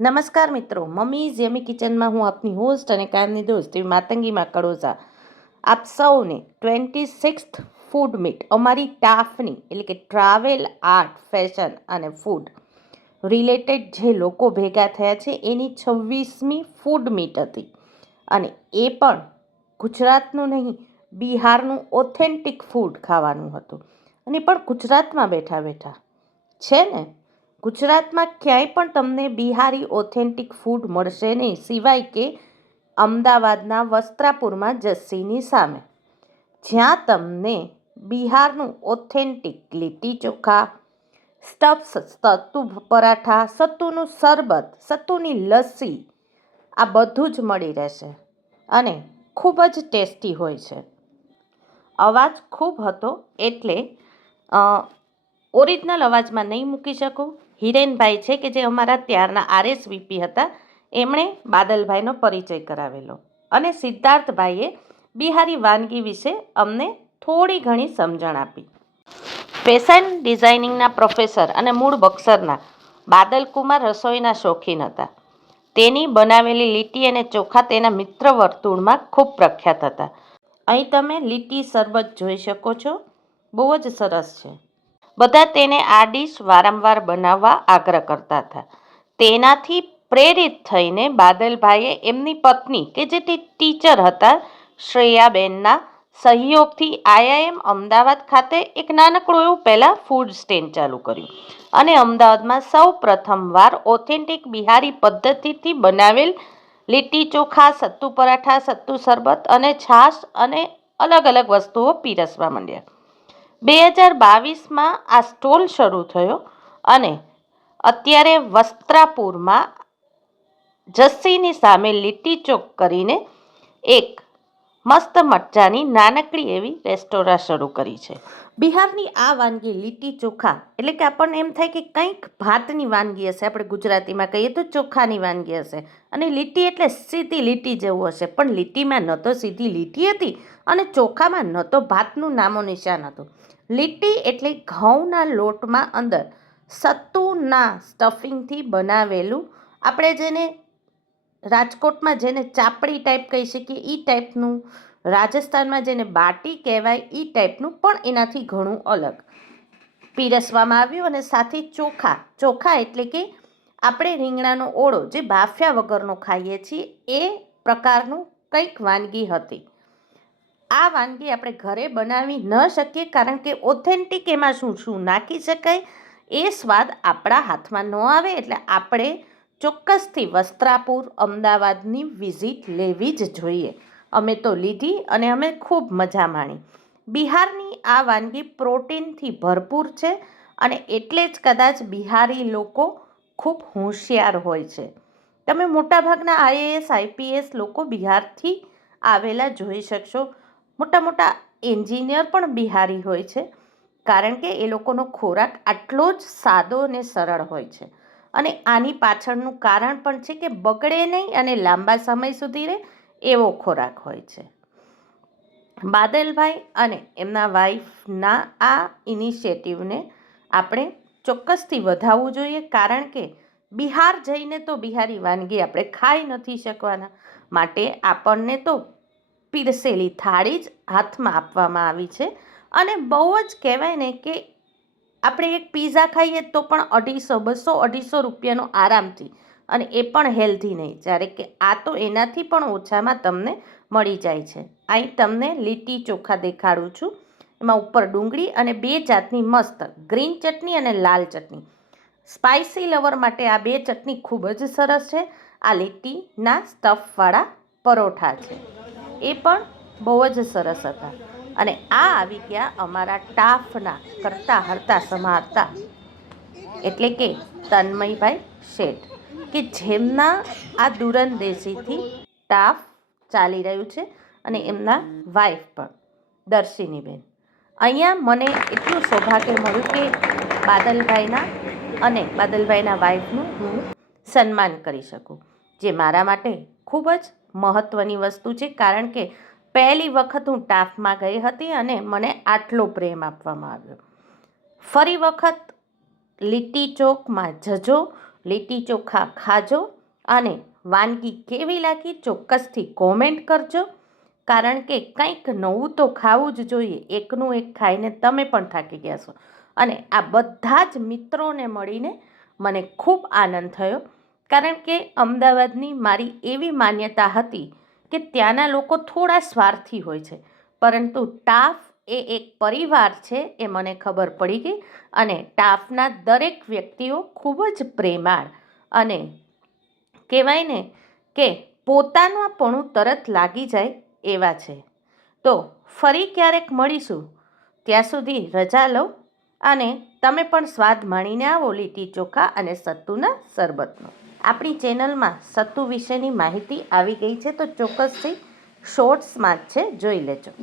નમસ્કાર મિત્રો મમ્મી યમી કિચનમાં હું આપની હોસ્ટ અને કામની દોસ્ત એવી માતંગીમાં કડોઝા. આપ સૌને ટ્વેન્ટી સિક્સ્થ ફૂડ મીટ અમારી ટાફની એટલે કે ટ્રાવેલ આર્ટ ફેશન અને ફૂડ રિલેટેડ જે લોકો ભેગા થયા છે, એની છવ્વીસમી ફૂડ મીટ હતી. અને એ પણ ગુજરાતનું નહીં, બિહારનું ઓથેન્ટિક ફૂડ ખાવાનું હતું. અને પણ ગુજરાતમાં બેઠા બેઠા. છે ને? ગુજરાતમાં ક્યાંય પણ તમને બિહારી ઓથેન્ટિક ફૂડ મળશે નહીં, સિવાય કે અમદાવાદના વસ્ત્રાપુરમાં જસ્સીની સામે. જ્યાં તમને બિહારનું ઓથેન્ટિક લીટી ચોખા સ્ટફ્સ સત્તુ પરાઠા, સત્તુનું શરબત, સત્તુની લસ્સી, આ બધું જ મળી રહેશે અને ખૂબ જ ટેસ્ટી હોય છે. અવાજ ખૂબ હતો એટલે ઓરિજિનલ અવાજમાં નહીં મૂકી શકું. હિરેનભાઈ છે કે જે અમારા ત્યારના આરએસવીપી હતા, એમણે બાદલભાઈનો પરિચય કરાવેલો. અને સિદ્ધાર્થભાઈએ બિહારી વાનગી વિશે અમને થોડી ઘણી સમજણ આપી. ફેશન ડિઝાઇનિંગના પ્રોફેસર અને મૂળ બક્સરના બાદલકુમાર રસોઈના શોખીન હતા. તેની બનાવેલી લીટી અને ચોખા તેના મિત્ર વર્તુળમાં ખૂબ પ્રખ્યાત હતા. અહીં તમે લીટી શરબત જોઈ શકો છો. બહુ જ સરસ છે. બધા તેને આ ડીશ વારંવાર બનાવવા આગ્રહ કરતા હતા. તેનાથી પ્રેરિત થઈને બાદલભાઈએ એમની પત્ની કે જે તે ટીચર હતા, શ્રેયાબેનના સહયોગથી આઈઆઈએમ અમદાવાદ ખાતે એક નાનકડું એવું પહેલાં ફૂડ સ્ટેન્ડ ચાલુ કર્યું અને અમદાવાદમાં સૌ પ્રથમવાર ઓથેન્ટિક બિહારી પદ્ધતિથી બનાવેલ લીટી ચોખા, સત્તુ પરાઠા, સત્તુ શરબત અને છાશ અને અલગ અલગ વસ્તુઓ પીરસવા માંડ્યા. બે હજાર બાવીસમાં આ સ્ટોલ શરૂ થયો અને અત્યારે વસ્ત્રાપુરમાં જસ્સીની સામે લીટી ચોક કરીને એક મસ્ત મજાની નાનકડી એવી રેસ્ટોરાં શરૂ કરી છે. બિહારની આ વાનગી લીટી ચોખા, એટલે કે આપણને એમ થાય કે કંઈક ભાતની વાનગી હશે, આપણે ગુજરાતીમાં કહીએ તો ચોખાની વાનગી હશે. અને લીટી એટલે સીધી લીટી જેવું હશે, પણ લીટીમાં ન તો સીધી લીટી હતી અને ચોખામાં ન તો ભાતનું નામો નિશાન હતું. લીટી એટલે ઘઉંના લોટમાં અંદર સત્તુના સ્ટફિંગથી બનાવેલું. આપણે જેને રાજકોટમાં જેને ચાપડી ટાઈપ કહી શકીએ એ ટાઈપનું રાજસ્થાનમાં જેને બાટી કહેવાય એ ટાઈપનું પણ એનાથી ઘણું અલગ. પીરસવામાં આવ્યું અને સાથે ચોખા. ચોખા એટલે કે આપણે રીંગણાનો ઓળો જે બાફ્યા વગરનો ખાઈએ છીએ, એ પ્રકારનું કંઈક વાનગી હતી. આ વાનગી આપણે ઘરે બનાવી ન શકીએ કારણ કે ઓથેન્ટિક એમાં શું શું નાખી શકાય? એ સ્વાદ આપણા હાથમાં ન આવે એટલે આપણે ચોક્કસથી વસ્ત્રાપુર, અમદાવાદની વિઝિટ લેવી જ જોઈએ. અમે તો લીધી અને અમે ખૂબ મજા માણી. બિહારની આ વાનગી પ્રોટીનથી ભરપૂર છે અને એટલે જ કદાચ બિહારી લોકો ખૂબ હોશિયાર હોય છે. તમે મોટાભાગના આઈએએસ, આઈપીએસ લોકો બિહારથી આવેલા જોઈ શકશો. મોટા મોટા એન્જિનિયર પણ બિહારી હોય છે, કારણ કે એ લોકોનો ખોરાક આટલો જ સાદો અને સરળ હોય છે. અને આની પાછળનું કારણ પણ છે કે બગડે નહીં અને લાંબા સમય સુધી રહે એવો ખોરાક હોય છે. બાદલભાઈ અને એમના વાઈફના આ ઇનિશિયેટિવને આપણે ચોક્કસથી વધાવવું જોઈએ, કારણ કે બિહાર જઈને તો બિહારી વાનગી આપણે ખાઈ નથી શકવાના. માટે આપણને તો પીરસેલી થાળી જ હાથમાં આપવામાં આવી છે. અને બહુ જ કહેવાય ને કે આપણે એક પીઝા ખાઈએ તો પણ અઢીસો, બસો, અઢીસો રૂપિયાનો આરામથી અને એ પણ હેલ્ધી નહીં. જ્યારે કે આ તો એનાથી પણ ઓછામાં તમને મળી જાય છે. અહીં તમને લીટી ચોખા દેખાડું છું. એમાં ઉપર ડુંગળી અને બે જાતની મસ્ત ગ્રીન ચટણી અને લાલ ચટણી. સ્પાઇસી લવર માટે આ બે ચટણી ખૂબ જ સરસ છે. આ લીટીના સ્ટફવાળા પરોઠા છે. એ પણ બહુ જ સરસ હતા. અને આ આવી ગયા અમારા ટાફના કરતા હરતા સમારતા. એટલે કે તન્મયભાઈ શેઠ, કે જેમના આ દૂરંદેશીથી ટાફ ચાલી રહ્યું છે અને એમના વાઈફ પણ, દર્શિનીબેન. અહીંયા મને એટલું સૌભાગ્ય મળ્યું કે બાદલભાઈના અને બાદલભાઈના વાઈફનું હું સન્માન કરી શકું, જે મારા માટે ખૂબ જ મહત્ત્વની વસ્તુ છે, કારણ કે પહેલી વખત હું ટાફમાં ગઈ હતી અને મને આટલો પ્રેમ આપવામાં આવ્યો. ફરી વખત લીટી ચોકમાં જજો, લીટી ચોખા ખાજો અને વાનગી કેવી લાગી ચોક્કસથી કોમેન્ટ કરજો, કારણ કે કંઈક નવું તો ખાવું જ જોઈએ, એકનું એક ખાઈને તમે પણ થાકી ગયા છો. અને આ બધા જ મિત્રોને મળીને મને ખૂબ આનંદ થયો. કારણ કે અમદાવાદની મારી એવી માન્યતા હતી કે ત્યાંના લોકો થોડા સ્વાર્થી હોય છે. પરંતુ ટાફ એ એક પરિવાર છે એ મને ખબર પડી ગઈ અને ટાફના દરેક વ્યક્તિઓ ખૂબ જ પ્રેમાળ અને કહેવાય ને કે પોતાનાપણું તરત લાગી જાય એવા છે. તો ફરી ક્યારેક મળીશું. ત્યાં સુધી રજા લો અને તમે પણ સ્વાદ માણીને આવો લીટી ચોખા અને સત્તુના શરબતનો. આપણી ચેનલમાં સત્તુ વિશેની માહિતી આવી ગઈ છે, તો ચોક્કસથી શોર્ટ્સમાં જ છે, જોઈ લેજો.